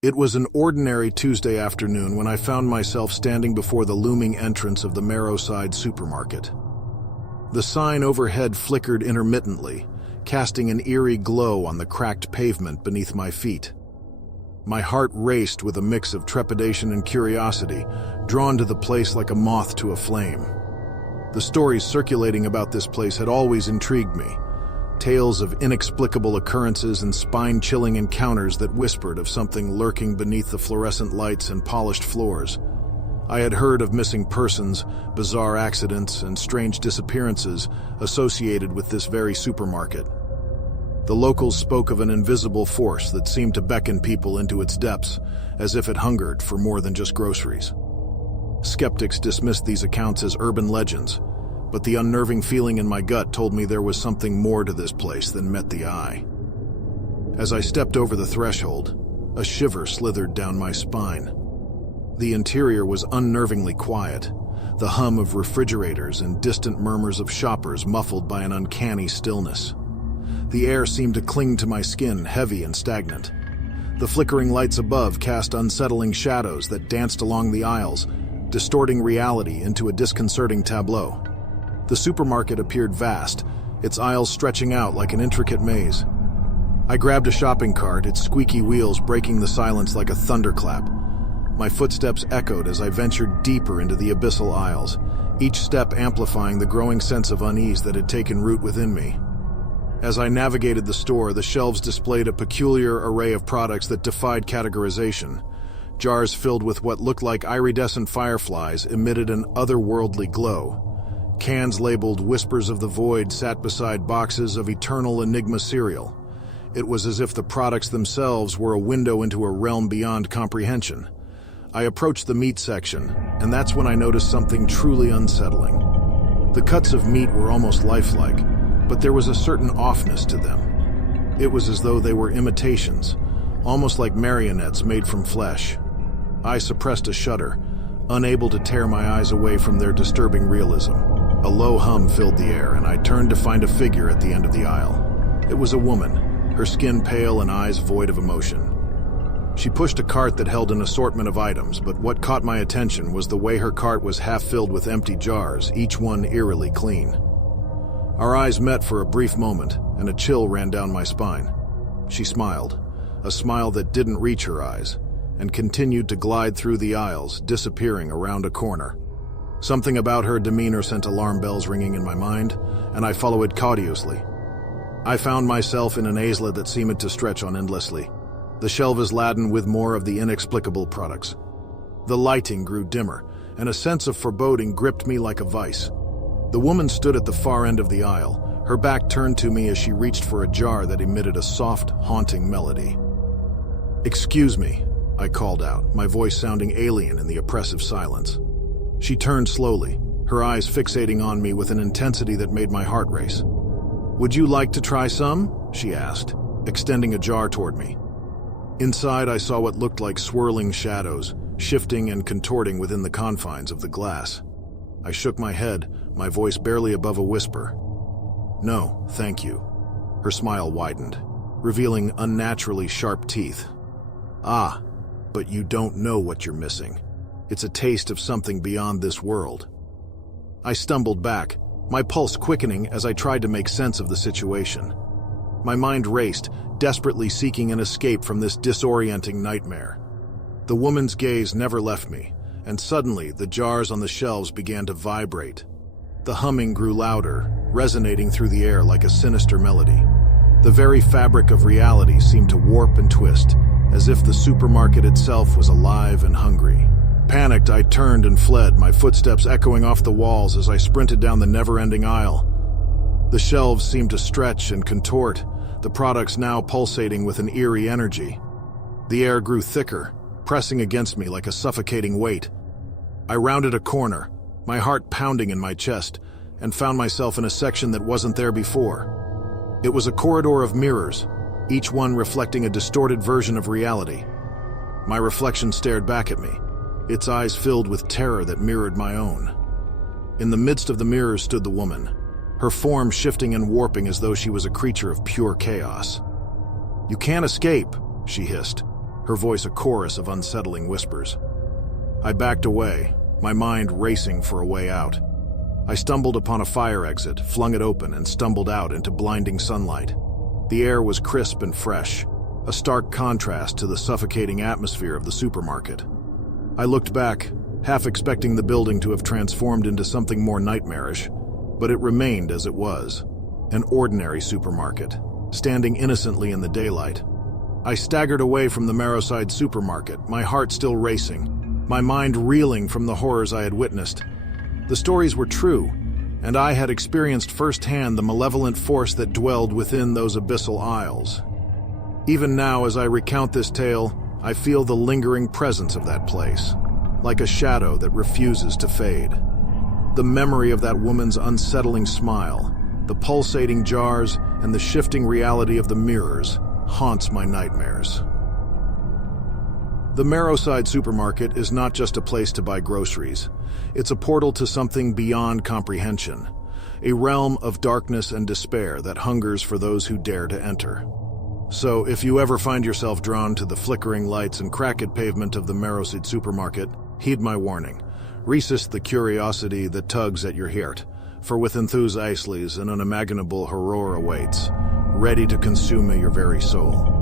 It was an ordinary Tuesday afternoon when I found myself standing before the looming entrance of the Marrowside Supermarket. The sign overhead flickered intermittently, casting an eerie glow on the cracked pavement beneath my feet. My heart raced with a mix of trepidation and curiosity, drawn to the place like a moth to a flame. The stories circulating about this place had always intrigued me. Tales of inexplicable occurrences and spine-chilling encounters that whispered of something lurking beneath the fluorescent lights and polished floors. I had heard of missing persons, bizarre accidents, and strange disappearances associated with this very supermarket. The locals spoke of an invisible force that seemed to beckon people into its depths, as if it hungered for more than just groceries. Skeptics dismissed these accounts as urban legends, but the unnerving feeling in my gut told me there was something more to this place than met the eye. As I stepped over the threshold, a shiver slithered down my spine. The interior was unnervingly quiet, the hum of refrigerators and distant murmurs of shoppers muffled by an uncanny stillness. The air seemed to cling to my skin, heavy and stagnant. The flickering lights above cast unsettling shadows that danced along the aisles, distorting reality into a disconcerting tableau. The supermarket appeared vast, its aisles stretching out like an intricate maze. I grabbed a shopping cart, its squeaky wheels breaking the silence like a thunderclap. My footsteps echoed as I ventured deeper into the abyssal aisles, each step amplifying the growing sense of unease that had taken root within me. As I navigated the store, the shelves displayed a peculiar array of products that defied categorization. Jars filled with what looked like iridescent fireflies emitted an otherworldly glow. Cans labeled Whispers of the Void sat beside boxes of Eternal Enigma cereal. It was as if the products themselves were a window into a realm beyond comprehension. I approached the meat section, and that's when I noticed something truly unsettling. The cuts of meat were almost lifelike, but there was a certain offness to them. It was as though they were imitations, almost like marionettes made from flesh. I suppressed a shudder, unable to tear my eyes away from their disturbing realism. A low hum filled the air, and I turned to find a figure at the end of the aisle. It was a woman, her skin pale and eyes void of emotion. She pushed a cart that held an assortment of items, but what caught my attention was the way her cart was half filled with empty jars, each one eerily clean. Our eyes met for a brief moment, and a chill ran down my spine. She smiled, a smile that didn't reach her eyes, and continued to glide through the aisles, disappearing around a corner. Something about her demeanor sent alarm bells ringing in my mind, and I followed cautiously. I found myself in an aisle that seemed to stretch on endlessly, the shelves laden with more of the inexplicable products. The lighting grew dimmer, and a sense of foreboding gripped me like a vice. The woman stood at the far end of the aisle, her back turned to me as she reached for a jar that emitted a soft, haunting melody. "Excuse me," I called out, my voice sounding alien in the oppressive silence. She turned slowly, her eyes fixating on me with an intensity that made my heart race. "Would you like to try some?" she asked, extending a jar toward me. Inside, I saw what looked like swirling shadows, shifting and contorting within the confines of the glass. I shook my head, my voice barely above a whisper. "No, thank you." Her smile widened, revealing unnaturally sharp teeth. "Ah, but you don't know what you're missing. It's a taste of something beyond this world." I stumbled back, my pulse quickening as I tried to make sense of the situation. My mind raced, desperately seeking an escape from this disorienting nightmare. The woman's gaze never left me, and suddenly the jars on the shelves began to vibrate. The humming grew louder, resonating through the air like a sinister melody. The very fabric of reality seemed to warp and twist, as if the supermarket itself was alive and hungry. Panicked, I turned and fled, my footsteps echoing off the walls as I sprinted down the never-ending aisle. The shelves seemed to stretch and contort, the products now pulsating with an eerie energy. The air grew thicker, pressing against me like a suffocating weight. I rounded a corner, my heart pounding in my chest, and found myself in a section that wasn't there before. It was a corridor of mirrors, each one reflecting a distorted version of reality. My reflection stared back at me, its eyes filled with terror that mirrored my own. In the midst of the mirrors stood the woman, her form shifting and warping as though she was a creature of pure chaos. "You can't escape," she hissed, her voice a chorus of unsettling whispers. I backed away, my mind racing for a way out. I stumbled upon a fire exit, flung it open, and stumbled out into blinding sunlight. The air was crisp and fresh, a stark contrast to the suffocating atmosphere of the supermarket. I looked back, half expecting the building to have transformed into something more nightmarish, but it remained as it was, an ordinary supermarket, standing innocently in the daylight. I staggered away from the Marrowside Supermarket, my heart still racing, my mind reeling from the horrors I had witnessed. The stories were true, and I had experienced firsthand the malevolent force that dwelled within those abyssal aisles. Even now, as I recount this tale, I feel the lingering presence of that place, like a shadow that refuses to fade. The memory of that woman's unsettling smile, the pulsating jars, and the shifting reality of the mirrors haunts my nightmares. The Marrowside Supermarket is not just a place to buy groceries. It's a portal to something beyond comprehension, a realm of darkness and despair that hungers for those who dare to enter. So, if you ever find yourself drawn to the flickering lights and cracked pavement of the Marrowside Supermarket, heed my warning. Resist the curiosity that tugs at your heart, for within those isles an unimaginable horror awaits, ready to consume your very soul.